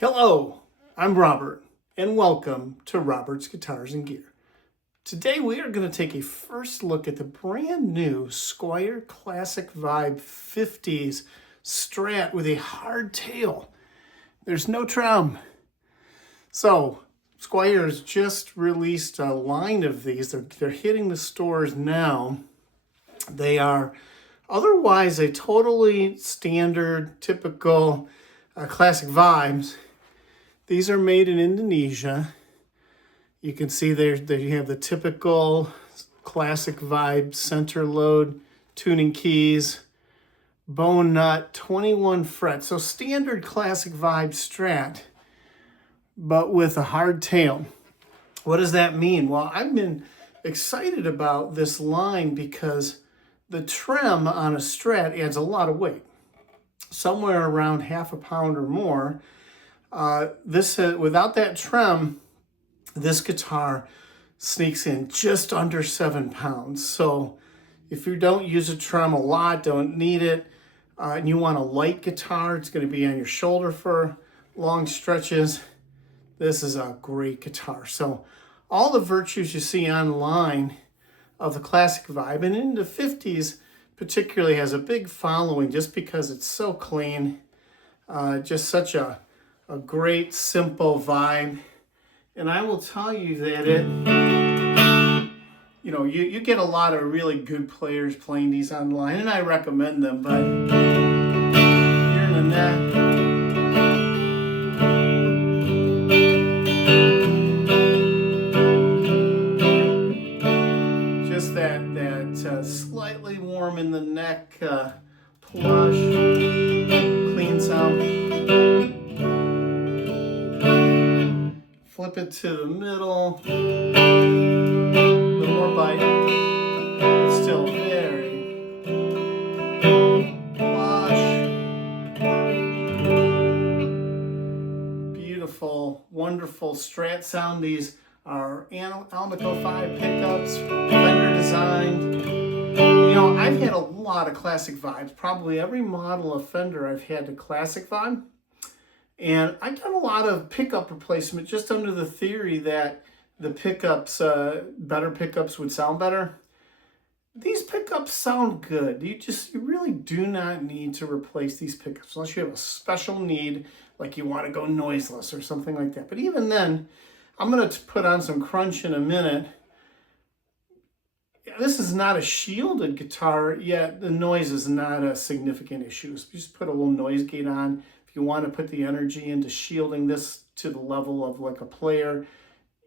Hello, I'm Robert, and welcome to Robert's Guitars and Gear. Today we are going to take a first look at the brand new Squier Classic Vibe 50s Strat with a hard tail. There's no trem. So, Squier has just released a line of these. They're hitting the stores now. They are otherwise a totally standard, typical classic vibes. These are made in Indonesia. You can see there you have the typical classic vibe center load, tuning keys, bone nut, 21 frets. So standard classic vibe Strat, but with a hard tail. What does that mean? Well, I've been excited about this line because the trem on a Strat adds a lot of weight, somewhere around half a pound or more. Without that trem, this guitar sneaks in just under 7 pounds. So if you don't use a trem a lot, don't need it, and you want a light guitar, it's going to be on your shoulder for long stretches, this is a great guitar. So all the virtues you see online of the classic vibe, and in the 50s particularly, has a big following just because it's so clean, just such a great simple vibe. And I will tell you that you get a lot of really good players playing these online, and I recommend them, but here in the neck, just that slightly warm in the neck, plush, clean sound. Flip it to the middle, a little more bite, but still very plush, beautiful, wonderful Strat sound. These are Almaco 5 pickups, Fender designed. You know, I've had a lot of classic vibes. Probably every model of Fender I've had the classic vibe. And I got a lot of pickup replacement just under the theory that the pickups, better pickups would sound better. These pickups sound good. You really do not need to replace these pickups unless you have a special need, like you want to go noiseless or something like that. But even then, I'm going to put on some crunch in a minute. This is not a shielded guitar, yet the noise is not a significant issue. So just put a little noise gate on. If you want to put the energy into shielding this to the level of like a player,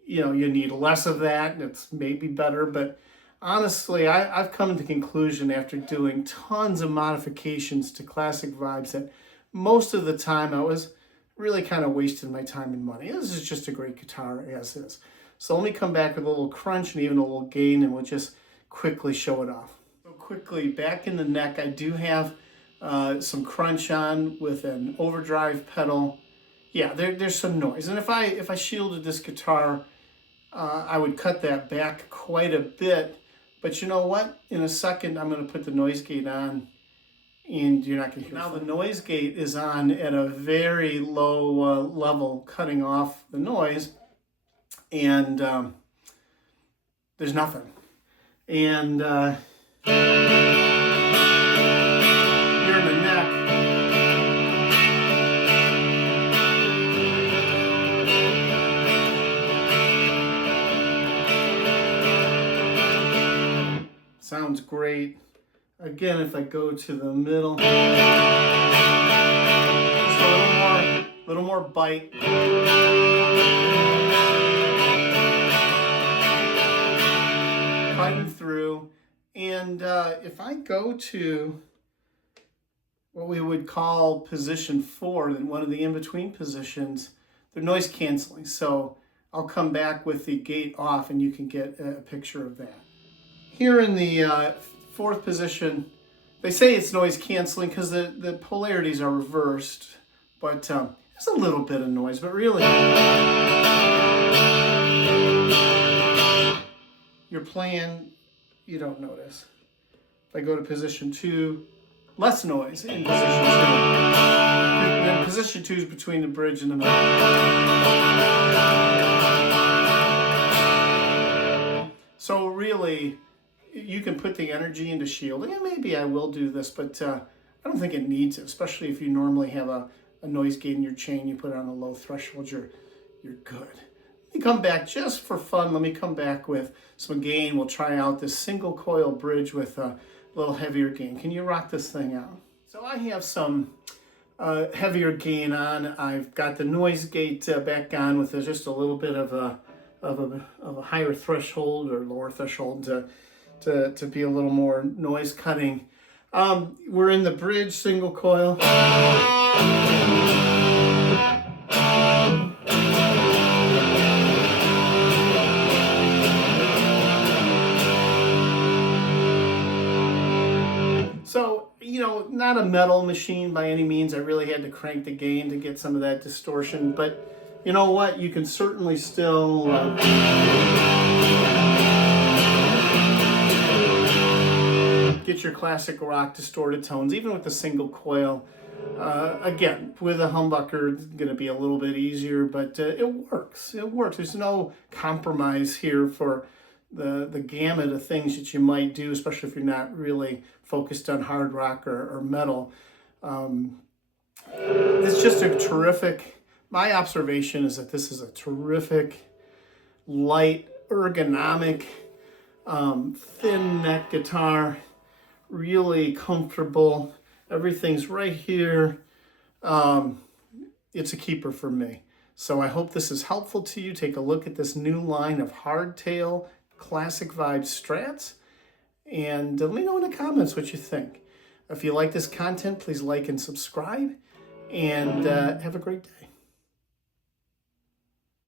you need less of that, and it's maybe better. But honestly, I've come to the conclusion after doing tons of modifications to classic vibes that most of the time I was really kind of wasting my time and money. This is just a great guitar as is. So let me come back with a little crunch and even a little gain, and we'll just quickly show it off. So quickly, back in the neck, I do have some crunch on with an overdrive pedal. Yeah, there's some noise. And if I shielded this guitar, I would cut that back quite a bit. But you know what? In a second, I'm going to put the noise gate on, and you're not going to hear it. Now the noise gate is on at a very low level, cutting off the noise, and there's nothing. And here in the neck, sounds great. Again, if I go to the middle, just a little more bite. Cutting through. And if I go to what we would call position 4, then one of the in-between positions, they're noise canceling. So I'll come back with the gate off and you can get a picture of that. Here in the 4th position, they say it's noise canceling because the polarities are reversed, but there's a little bit of noise, but really you're playing, you don't notice. If I go to position 2, less noise in position 2. And then position 2 is between the bridge and the middle. So really, you can put the energy into shielding, and maybe I will do this, but I don't think it needs it, especially if you normally have a noise gate in your chain, you put it on a low threshold, you're good. Let me come back just for fun. Let me come back with some gain. We'll try out this single coil bridge with a little heavier gain. Can you rock this thing out? So I have some heavier gain on. I've got the noise gate back on with just a little bit of a higher threshold or lower threshold to be a little more noise cutting. We're in the bridge single coil. So, you know, not a metal machine by any means. I really had to crank the gain to get some of that distortion, but you know what? You can certainly still get your classic rock distorted tones, even with the single coil. Again, with a humbucker, it's going to be a little bit easier, but it works. It works. There's no compromise here for the gamut of things that you might do, especially if you're not really focused on hard rock or metal. It's just a terrific, my observation is that this is a terrific, light, ergonomic, thin neck guitar, really comfortable. Everything's right here. It's a keeper for me. So I hope this is helpful to you. Take a look at this new line of hardtail Classic Vibe Strats, and let me know in the comments what you think. If you like this content, please like and subscribe, and have a great day.